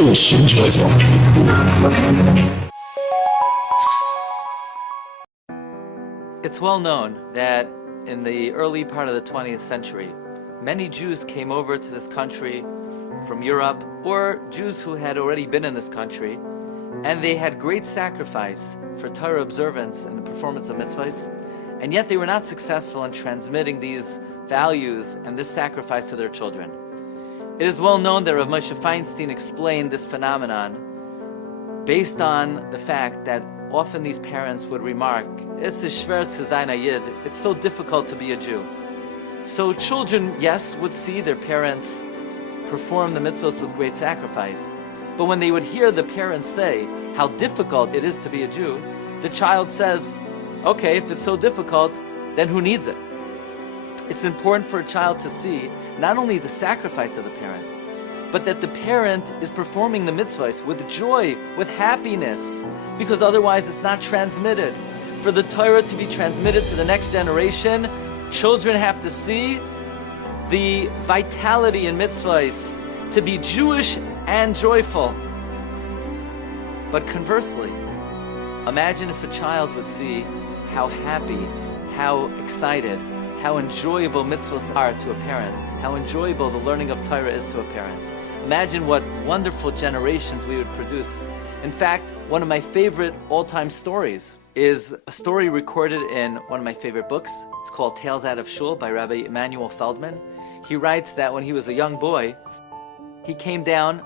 Jewish and joyful. It's well known that in the early part of the 20th century, many Jews came over to this country from Europe, or Jews who had already been in this country, and they had great sacrifice for Torah observance and the performance of mitzvahs, and yet they were not successful in transmitting these values and this sacrifice to their children. It is well known that Rav Moshe Feinstein explained this phenomenon based on the fact that often these parents would remark, "Es ist schwer zu sein a Yid." It's so difficult to be a Jew. So children, yes, would see their parents perform the mitzvahs with great sacrifice, but when they would hear the parents say how difficult it is to be a Jew, the child says, okay, if it's so difficult, then who needs it? It's important for a child to see not only the sacrifice of the parent, but that the parent is performing the mitzvahs with joy, with happiness, because otherwise it's not transmitted. For the Torah to be transmitted to the next generation, children have to see the vitality in mitzvahs, to be Jewish and joyful. But conversely, imagine if a child would see how happy, how excited, how enjoyable mitzvahs are to a parent, how enjoyable the learning of Torah is to a parent. Imagine what wonderful generations we would produce. In fact, one of my favorite all-time stories is a story recorded in one of my favorite books. It's called Tales Out of Shul by Rabbi Emanuel Feldman. He writes that when he was a young boy, he came down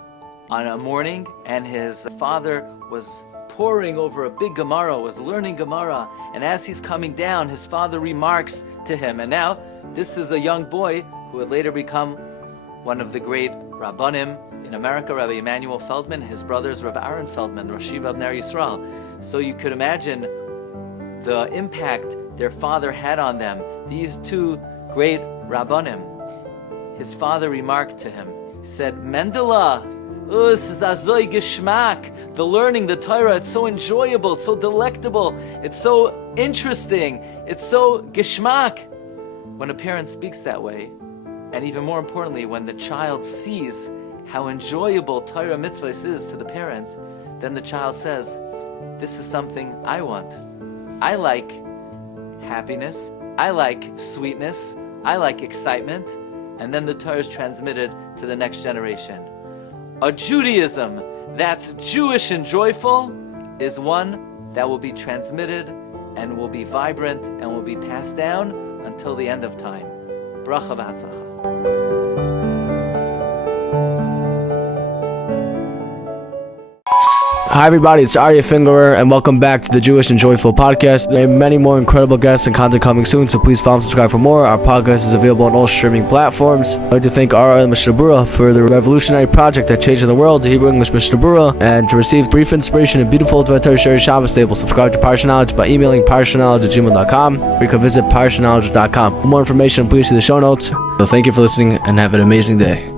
on a morning and his father was poring over a big Gemara, was learning Gemara, and as he's coming down, his father remarks to him, and now this is a young boy who would later become one of the great Rabbanim in America, Rabbi Emanuel Feldman, his brothers Rabbi Aaron Feldman, Rosh Yeshiva of Ner Yisrael. So you could imagine the impact their father had on them, these two great Rabbanim. His father remarked to him, he said, Mendela, the learning, the Torah, it's so enjoyable, it's so delectable, it's so interesting, it's so geschmack. When a parent speaks that way, and even more importantly, when the child sees how enjoyable Torah mitzvahs is to the parent, then the child says, this is something I want. I like happiness, I like sweetness, I like excitement, and then the Torah is transmitted to the next generation. A Judaism that's Jewish and joyful is one that will be transmitted and will be vibrant and will be passed down until the end of time. Bracha v'hatzlacha. Hi everybody, it's Aryeh Fingerer, and welcome back to the Jewish and Joyful podcast. There are many more incredible guests and content coming soon, so please follow and subscribe for more. Our podcast is available on all streaming platforms. I'd like to thank our Mishnah Berurah for the revolutionary project that changed the world, the Hebrew English Mishnah Berurah, and to receive brief inspiration and beautiful Dvar Torah Shari Shabbos stable, subscribe to Parsha Knowledge by emailing parshaknowledge@gmail.com, or you can visit parshaknowledge.com. For more information, please see the show notes. So thank you for listening and have an amazing day.